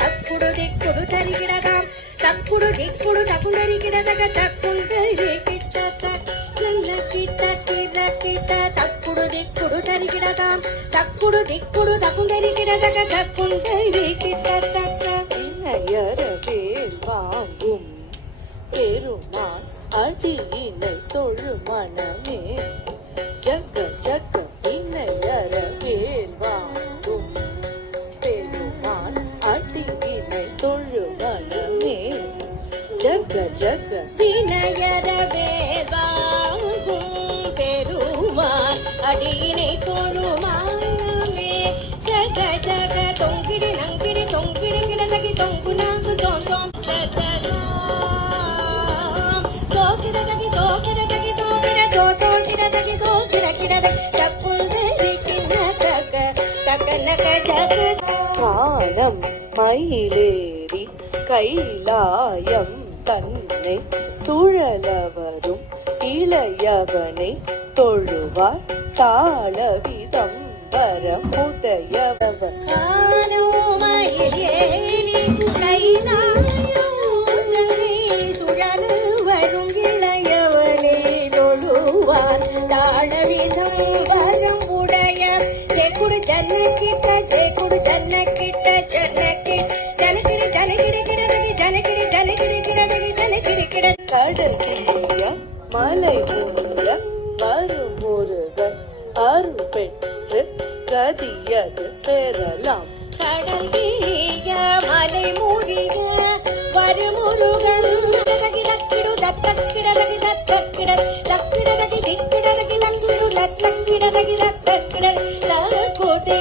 తక్కుడు దిక్కుడు తరిగిడదాం తక్కుడు దిక్కుడు తకుడరిగిడదగ తక్కుడు కిట్ట కిట్ట కిట తక్కుడు దిక్కుడు తరిగిడదాం తక్కుడు దిక్కుడు తకుడరిగిడదగ తక్కుడు கிட்ட இணையரவேல் வாங்கும் பெருமான் அடியினை தொழு மனமே ஜக ஜக இணையரவேல் வாங்கும் பெருமான் அடியினை தொழு மனமே ஜக ஜக வினயரவேல் வாங்கும் பெருமான் அடியினை தொழு மனமே ஜக ஜக தொங்கிடி நங்கிடி தொங்கிடி கிடதகி தொங்கு நாங்கு தோந்தோம் தோகிடதகி தோகிடதகி தோகிட தோகிடதகி தோகிட கிடதகி தக்குந்தரி கிண்ண தக்க தக்கனக ஜக காலம் மயிலேறி கைலாயம் தன்னை சுழலவரும் இளையவனை தொழுவார் தாளவிதம் வரமுடையவர் சுழலு வரும் இளையவனே தொழுவார் தாளவிதம் வரம் உடைய செக்குடு ஜன்னக்கிட்ட செக்குடு ஜன்னக்கிட்ட ஜனக்கிடி ஜனக்கிடி கிடதகி ஜனக்கிடி ஜனக்கிடி கிடதகி ஜனக்கிடி கிட கடல் கிழிய மலை முன்ற வரும் முருகன் அருள் பெற்று கதியது பெறலாம் கடல் கிழிய மலை மூடிய வருமுருகன் தக்கிடு தக்கிடதகி தக்கிட தக்கிடதகி திக்கிடதகி தக்கிடு தக்கிடதகி தக்கிட தக்குதே